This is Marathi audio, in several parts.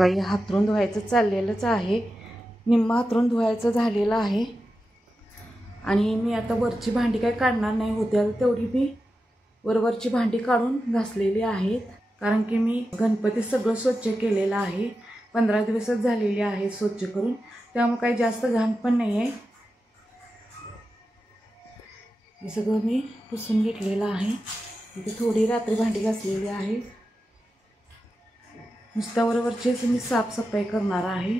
बघा हे हातरून धुवायचं चाललेलंच आहे, निम्मा हातरून धुवायचं झालेलं आहे। आणि मी आता वरची भांडी काय काढणार नाही, होत्या तेवढी मी वरवरची भांडी काढून घासलेली आहेत, कारण की मी गणपती सगळं स्वच्छ केलेलं आहे। 15 दिवसच झालेले आहेत स्वच्छ करून, त्यामुळे काही जास्त घाण पण नाही आहे। हे सगळं मी पुसून घेतलेलं आहे। इथे थोडी रात्री भांडी घासलेली आहे, नुसत्या वरवरचीच मी साफसफाई करणार आहे,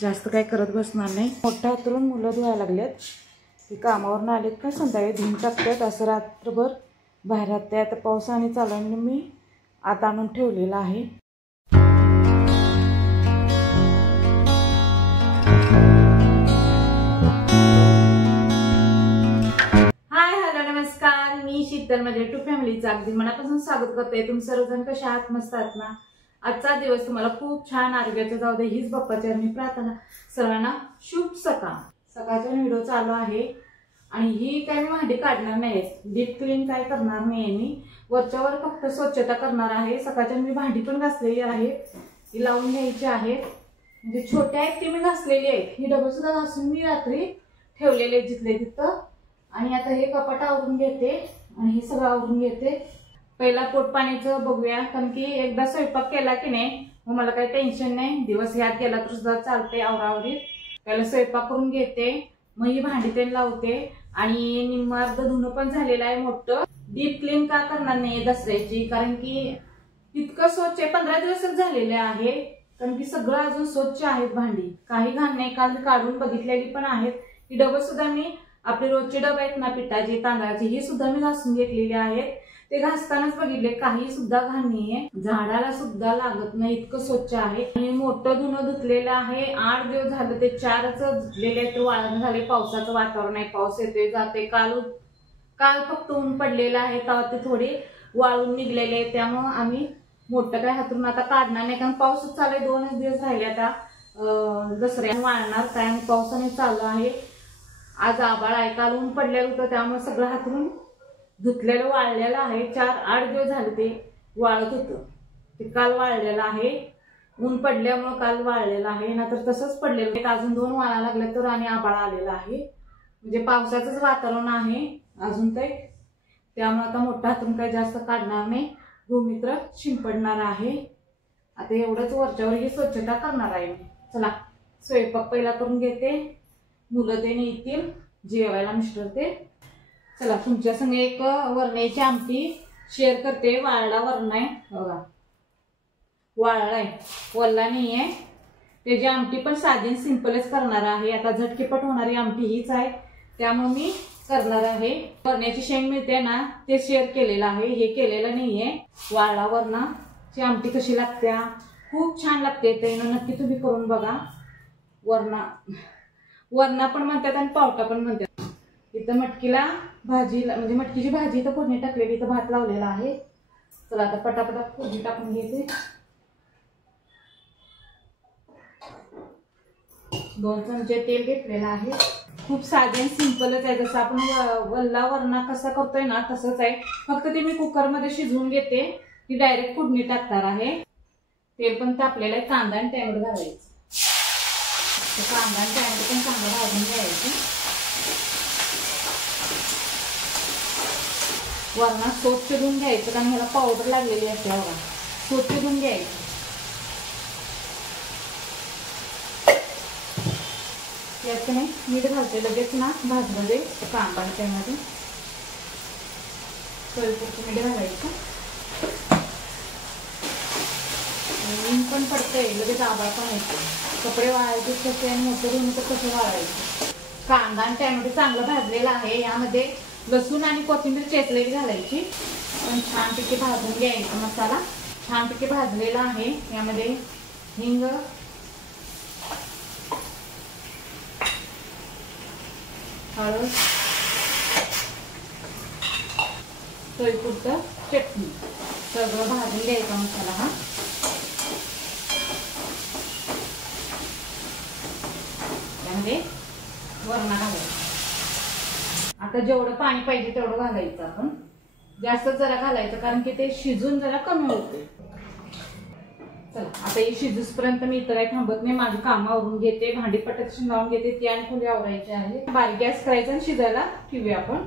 जास्त काय करत बसणार नाही। मोठा हातरून मुलं धुवायला लागलेत, ते कामावरून आलेत का संध्याकाळी धुवून टाकतात, असं रात्रभर बाहेर राहते। आता पावसाने चालू आहे, मी आत आणून ठेवलेला आहे। मी शीतल माझ्या टू फॅमिलीचं अगदी मनापासून स्वागत करते। तुम्ही सर्वजण कशा आहात? मस्त आहात ना? आजचा दिवस तुम्हाला खूप छान आरोग्याचा जाऊ दे हीच बाप्पाच्या चरणी प्रार्थना। सर्वांना शुभ सकाळ। सकाळचा व्हिडिओ चालू आहे आणि ही काय मी भांडी काढणार नाही, डीप क्लीन काय करणार नाही, मी वरच्यावर फक्त स्वच्छता करणार आहे। सकाळच्या मी भांडी पण घासलेली आहे, ती लावून घ्यायची आहे, म्हणजे छोट्या आहेत ती मी घासलेली आहेत। ही डबल सुद्धा घासून मी रात्री ठेवलेले जिथले तिथं। आणि आता हे कपाट आवरून घेते आणि हे सगळं आवरून घेते। पहिला पोट पाण्याचं बघूया, कारण की एकदा स्वयंपाक केला की नाही मग मला काही टेन्शन नाही, दिवस ह्यात गेला तर सुद्धा चालते आवरावरी। पहिला स्वयंपाक करून घेते, मग ही भांडी तेल लावते आणि निम्मा अर्ध धुणं पण झालेलं आहे मोठं। डीप क्लीन का करणार नाही दसऱ्याची, कारण की इतकं स्वच्छ 15 दिवसच झालेले आहे, कारण की सगळं अजून स्वच्छ आहेत भांडी, काही घाण नाही। काल काढून बघितलेली पण आहेत, ही डबल सुद्धा मी आपले रोजचे डबे आहेत ना पिठाचे तांदळाचे, ही सुद्धा मी घासून घेतलेले आहेत। ते घासतानाच बघितले काही सुद्धा घाण नाहीये, झाडाला सुद्धा लागत नाही, इतकं स्वच्छ आहे। आणि मोठं धुणं धुतलेलं आहे, 8 दिवस झाले, ते 4च धुतलेले आहेत, वाळण झाले। पावसाचं वातावरण आहे, पाऊस येते जाते। काल फक्त ऊन पडलेलं आहे, तेव्हा ते थोडे वाळून निघलेले आहेत, त्यामुळे आम्ही मोठं काय हातरून आता काढणार नाही, कारण पाऊसच चालू आहे। 2च दिवस राहिले आता दसऱ्याला वाळणार काय, आणि पावसाने चालू आहे। आज आभाळ आहे, काल ऊन पडलेलं होतं, त्यामुळे सगळं हातरून धुतलेलं वाळलेलं आहे। 4-8 दिवस झाले ते वाळत होतं, ते काल वाळलेलं आहे। ऊन पडल्यामुळे काल वाळलेलं आहे, नाहीतर तसंच पडलेलं। अजून 2 वाळा लागले तर आणि आभाळ आलेलं आहे, म्हणजे पावसाचंच वातावरण आहे अजून ते, त्यामुळे आता मोठा हातरून काही जास्त काढणार नाही, भूमित्र शिंपडणार आहे। आता एवढंच वरच्यावर ही स्वच्छता करणार आहे मी। चला स्वयंपाक पहिला करून घेते, मुलं ते येतील जेवायला, मिस्टर ते। चला तुमच्या संग एक वरण्याची आमटी शेअर करते। वाळला वरण आहे बघा, वाळलाय, वल्ला नाहीये। त्याची आमटी पण साधी सिंपलच करणार आहे, आता झटकीपट होणारी आमटी हीच आहे, त्यामुळे मी करणार आहे। वरण्याची शेंग मिळते ना, ते शेअर केलेलं आहे, हे केलेलं नाहीये। वाळला वरणाची आमटी कशी लागते, खूप छान लागते, ते नक्की तुम्ही करून बघा। वरणा पण म्हणतात आणि पावटा पण म्हणतात। इथं मटकीला भाजीला, म्हणजे मटकीची भाजी इथं फोडणी टाकलेली, इथं भात लावलेला आहे। चला आता पटापटा फोडणी टाकून घेते। 2 चमचे तेल घेतलेलं आहे, खूप साधे सिंपलच आहे, जसं आपण वल्ला वरणा कसा करतोय ना तसंच आहे, फक्त ते मी कुकरमध्ये शिजवून घेते, ती डायरेक्ट फोडणी टाकणार आहे। तेल पण तापलेलं आहे, कांदा आणि टॅमॅटो घालायचं, कांदा आणि टॅमॅटो पण चांगलं भाजून घ्यायचं। वरणात स्वच्छ धुवून घ्यायचं, कारण ह्याला पावडर लागलेली असते बघा, स्वच्छ धुवून घ्यायचं। यात नाही मीठ घालते, लगेच ना भाजलं दे कांदा आणि टॅमॅटो, चवीपुरतं मीठ घालायचं। ऊन पण पडतंय, लगेच आभाळ पण येते, कपडे वाळायचे कसे आणि मोठं धुणं तर कसं वाळायचं। कांदा आणि टॅमॅटो चांगलं भाजलेला आहे, यामध्ये लसूण आणि कोथिंबीर चेचलेली घालायची, पण छानपैकी भाजून घ्यायचा। मसाला छानपैकी भाजलेला आहे, यामध्ये हिंग, हळद, चवीपुरतं चटणी, सगळं भाजून घ्यायचा मसाला हा। त्यामध्ये वरणा घालायचा, आता जेवढं पाणी पाहिजे तेवढं घालायचं आपण, जास्त जरा घालायचं, कारण की ते शिजून जरा कमी होते। चला आता ही शिजूसपर्यंत मी इतर काही थांबत नाही, माझी कामं आवरून घेते, भांडी पटापट लावून घेते, ती आणि खोली आवरायची आहे. बारीक गॅस करायचा आणि शिजायला ठेवूया आपण.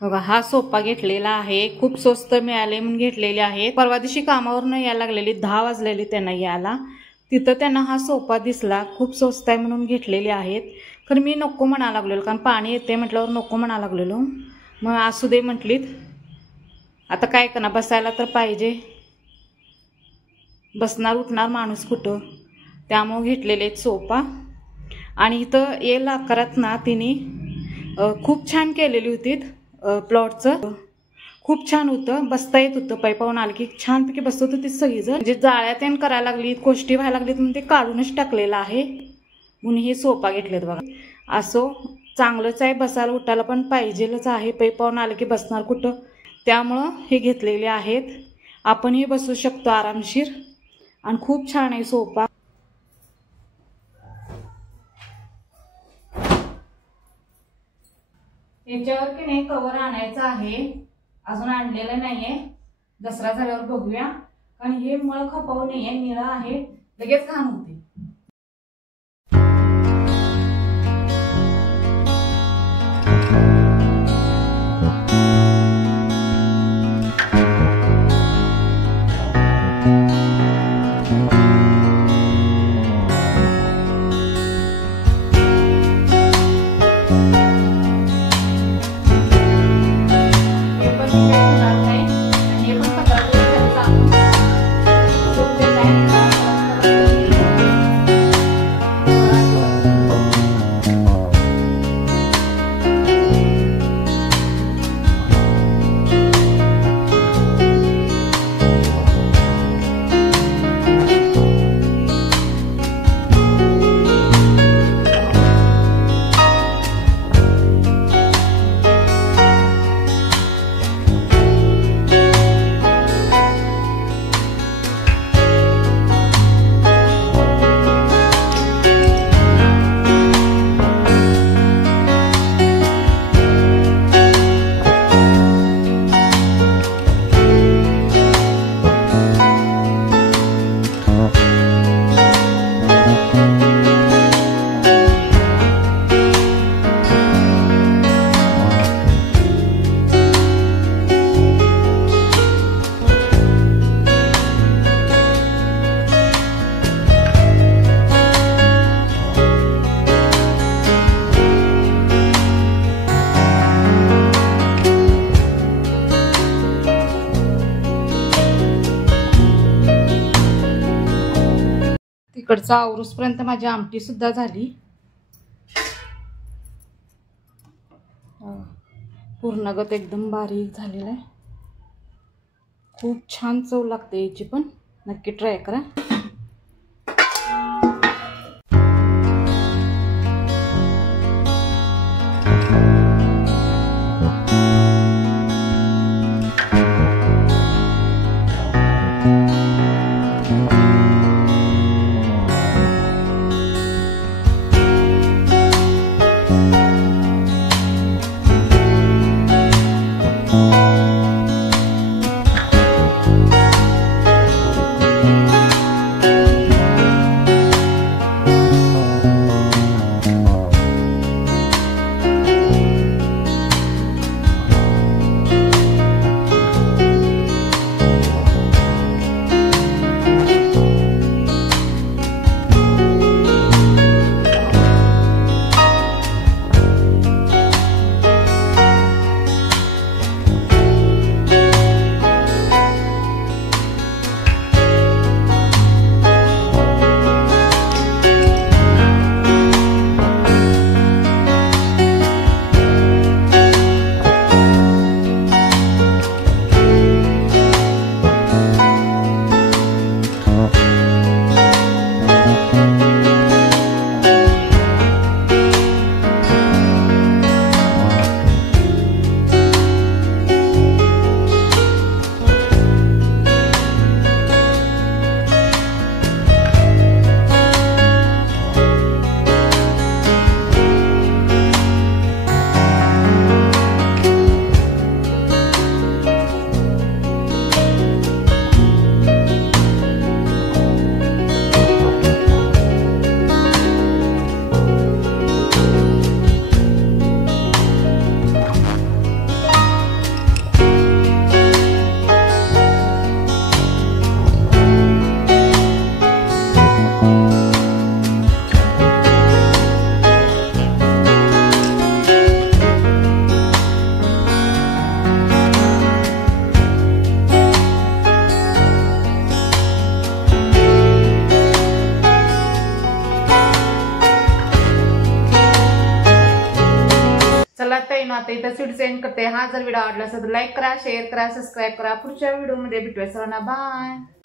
बघा हा सोफा घेतलेला आहे, खूप स्वस्त मिळाले म्हणून घेतलेले आहेत. परवा दिवशी कामावरून यायला लागलेली, 10 वाजलेली त्यांना यायला. तिथं त्यांना हा सोफा दिसला, खूप स्वस्त आहे म्हणून घेतलेले आहेत. खरं मी नको म्हणा लागलेलो, कारण पाणी येते म्हटल्यावर नको म्हणा लागलेलो. मग असू दे म्हटलीत. आता काय करणार, बसायला तर पाहिजे, बसणार उठणार माणूस कुठं, त्यामुळं घेतलेले आहेत सोफा. आणि इथं येल आकारात ना तिने खूप छान केलेली होती. प्लॉटचं खूप छान होतं, बसता येत होतं. पाऊन आलं की छानपैकी बसत होती सगळीजण. म्हणजे जाळ्यात करायला लागली, गोष्टी व्हायला लागलीत म्हणून ते काढूनच टाकलेलं आहे म्हणून हे सोफा घेतलेत बघा. असो चांगलंच आहे, बसायला उठायला पण पाहिजेलच आहे. पाऊन आलं की बसणार कुठं, त्यामुळं हे घेतलेले आहेत. आपणही बसू शकतो आरामशीर आणि खूप छान आहे सोफा. याच्यावर की नाही कवर आणायचं आहे, अजून आणलेलं नाहीये. दसरा झाल्यावर बघूया, कारण हे मळ खपावू नाहीये, निळा आहे, लगेच घाण होते. तिकडचा आवरूसपर्यंत माझी आमटी सुद्धा झाली. पूर्णगत एकदम बारीक झालेला आहे. खूप छान चव लागते याची, पण नक्की ट्राय करा. आता इथं व्हिडिओ सेंड करते. हा जर व्हिडिओ आवडला असेल तर लाईक करा, शेअर करा, सबस्क्राईब करा. पुढच्या व्हिडिओमध्ये भेटूया. सर्वांना बाय.